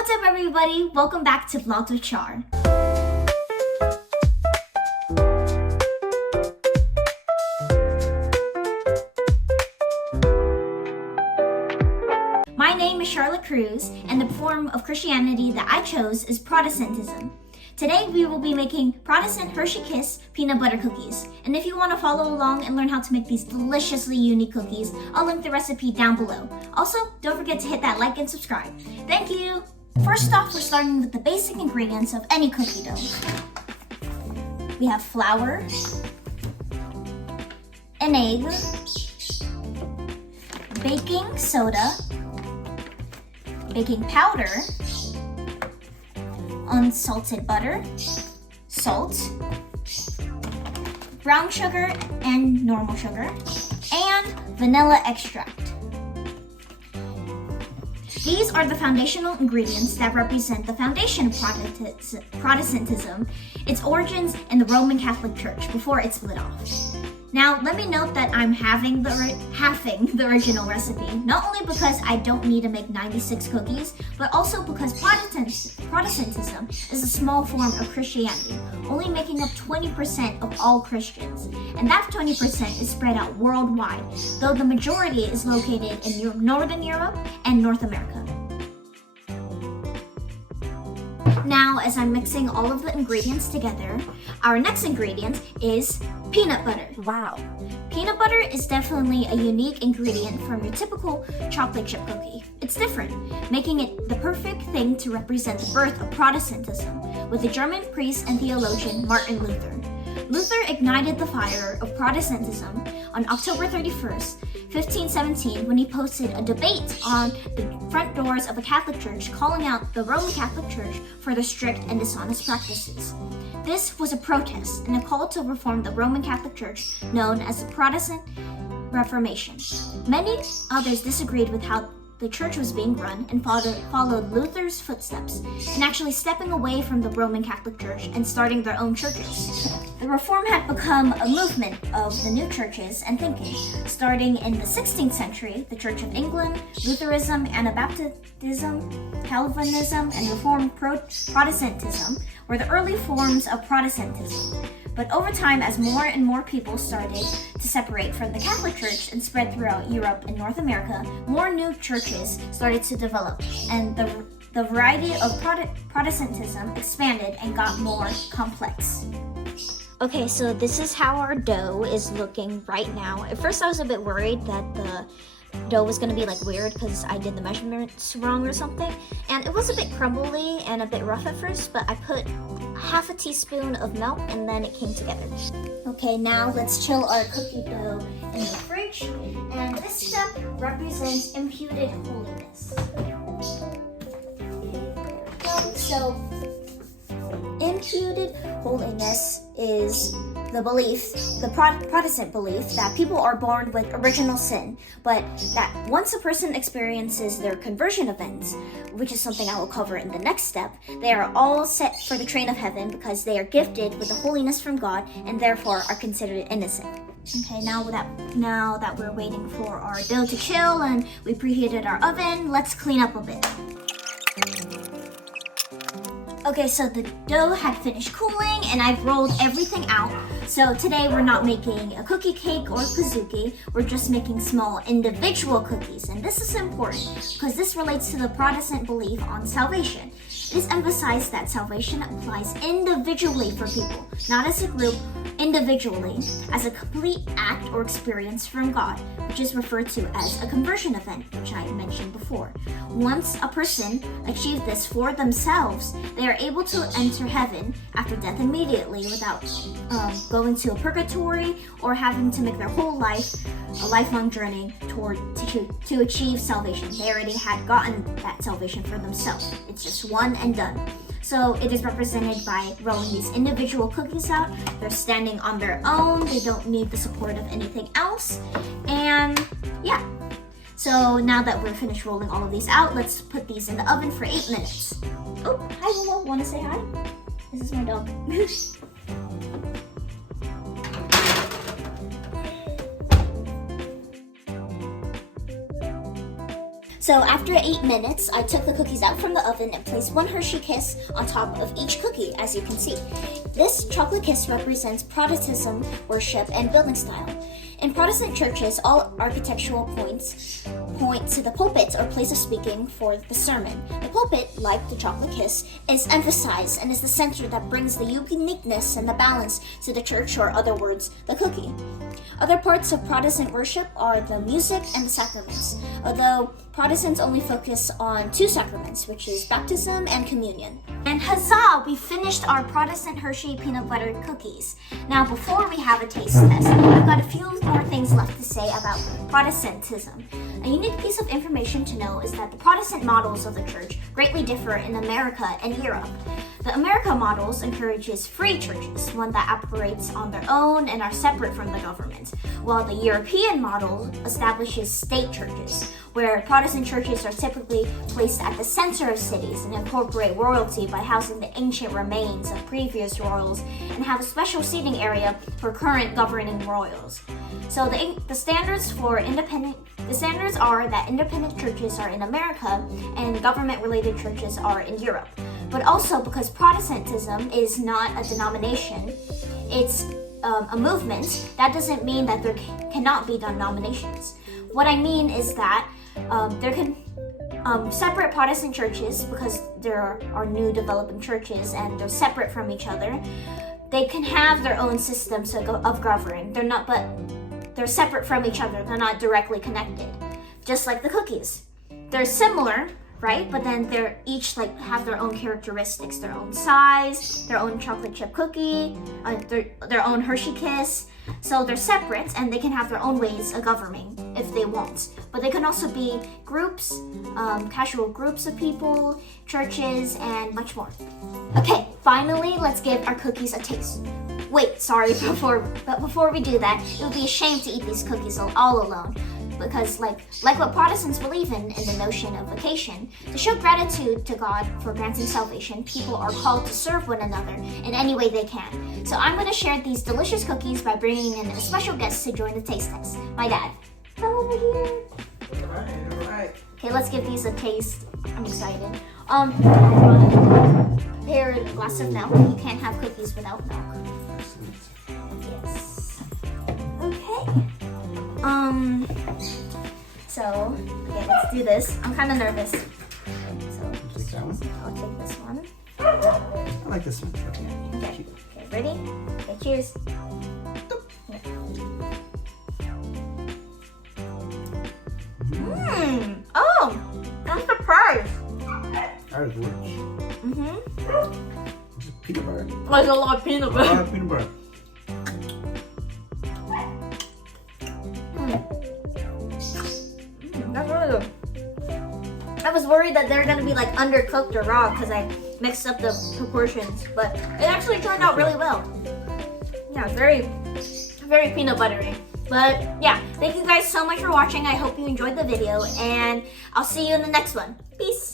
What's up everybody? Welcome back to Vlogs with Char. My name is Charlotte Cruz, and the form of Christianity that I chose is Protestantism. Today we will be making Protestant Hershey Kiss Peanut Butter Cookies. And if you want to follow along and learn how to make these deliciously unique cookies, I'll link the recipe down below. Also, don't forget to hit that like and subscribe. Thank you! First off, we're starting with the basic ingredients of any cookie dough. We have flour, an egg, baking soda, baking powder, unsalted butter, salt, brown sugar and normal sugar, and vanilla extract. These are the foundational ingredients that represent the foundation of Protestantism, its origins in the Roman Catholic Church before it split off. Now, let me note that I'm halving the original recipe, not only because I don't need to make 96 cookies, but also because Protestantism is a small form of Christianity, only making up 20% of all Christians. And that 20% is spread out worldwide, though the majority is located in Northern Europe and North America. Now, as I'm mixing all of the ingredients together, our next ingredient is peanut butter. Wow. Peanut butter is definitely a unique ingredient from your typical chocolate chip cookie. It's different, making it the perfect thing to represent the birth of Protestantism with the German priest and theologian Martin Luther. Luther ignited the fire of Protestantism on October 31st, 1517, when he posted a debate on the front doors of a Catholic church calling out the Roman Catholic Church for their strict and dishonest practices. This was a protest and a call to reform the Roman Catholic Church, known as the Protestant Reformation. Many others disagreed with how the church was being run and followed Luther's footsteps in actually stepping away from the Roman Catholic Church and starting their own churches. The reform had become a movement of the new churches and thinking. Starting in the 16th century, the Church of England, Lutheranism, Anabaptism, Calvinism, and Reformed Protestantism were the early forms of Protestantism. But over time, as more and more people started to separate from the Catholic Church and spread throughout Europe and North America, more new churches started to develop, and the variety of Protestantism expanded and got more complex. Okay, so this is how our dough is looking right now. At first I was a bit worried that the dough was gonna be like weird because I did the measurements wrong or something, and it was a bit crumbly and a bit rough at first, but I put half a teaspoon of milk and then it came together. Okay, now let's chill our cookie dough in the fridge, and this step represents imputed holiness. So imputed holiness is the belief, the Protestant belief, that people are born with original sin, but that once a person experiences their conversion events, which is something I will cover in the next step, they are all set for the train of heaven because they are gifted with the holiness from God and therefore are considered innocent. Okay, now that we're waiting for our dough to chill and we preheated our oven, let's clean up a bit. Okay, so the dough had finished cooling and I've rolled everything out. So today we're not making a cookie cake or pizookie, we're just making small individual cookies. And this is important because this relates to the Protestant belief on salvation. It is emphasized that salvation applies individually for people, not as a group, individually, as a complete act or experience from God, which is referred to as a conversion event, which I mentioned before. Once a person achieves this for themselves, they are able to enter heaven after death immediately without going to a purgatory or having to make their whole life a lifelong journey to achieve salvation. They already had gotten that salvation for themselves. It's just one and done. So it is represented by rolling these individual cookies out. They're standing on their own. They don't need the support of anything else. And yeah. So now that we're finished rolling all of these out, let's put these in the oven for 8 minutes. Oh, hi Willow, wanna say hi? This is my dog. So after 8 minutes, I took the cookies out from the oven and placed one Hershey Kiss on top of each cookie, as you can see. This chocolate kiss represents Protestantism, worship, and building style. In Protestant churches, all architectural points point to the pulpit or place of speaking for the sermon. The pulpit, like the chocolate kiss, is emphasized and is the center that brings the uniqueness and the balance to the church, or other words, the cookie. Other parts of Protestant worship are the music and the sacraments, although Protestants only focus on 2 sacraments, which is baptism and communion. And huzzah! We finished our Protestant Hershey Peanut Butter Cookies. Now, before we have a taste test, I've got a few more things left to say about Protestantism. A unique piece of information to know is that the Protestant models of the church greatly differ in America and Europe. The America models encourages free churches, one that operates on their own and are separate from the government, while the European model establishes state churches, where Protestant churches are typically placed at the center of cities and incorporate royalty by housing the ancient remains of previous royals and have a special seating area for current governing royals. So the standards are that independent churches are in America and government-related churches are in Europe. But also, because Protestantism is not a denomination, it's a movement, that doesn't mean that there cannot be denominations. What I mean is that there can separate Protestant churches, because there are new developing churches and they're separate from each other. They can have their own systems of governing. They're separate from each other. They're not directly connected. Just like the cookies. They're similar, right? But then they're each have their own characteristics, their own size, their own chocolate chip cookie, their own Hershey Kiss. So they're separate and they can have their own ways of governing if they want. But they can also be groups, casual groups of people, churches, and much more. Okay, finally, let's give our cookies a taste. Wait, sorry, before we do that, it would be a shame to eat these cookies all alone. Because like what Protestants believe in the notion of vocation, to show gratitude to God for granting salvation, people are called to serve one another in any way they can. So I'm going to share these delicious cookies by bringing in a special guest to join the taste test, my dad. Come over here. All right. Okay, let's give these a taste. I'm excited. Here, a glass of milk. You can't have cookies without milk. Yes. Okay. So, okay, let's do this. I'm kind of nervous. So, Take that one. I'll take this one. I like this one. Okay, ready? Okay, cheers. Oh, I'm surprised. That is rich. This is peanut butter. There's a lot of peanut A lot of peanut butter. That's really good. I was worried that they're gonna be undercooked or raw because I mixed up the proportions, but it actually turned out really well. Yeah, very, very peanut buttery. But yeah, thank you guys so much for watching. I hope you enjoyed the video, and I'll see you in the next one. Peace.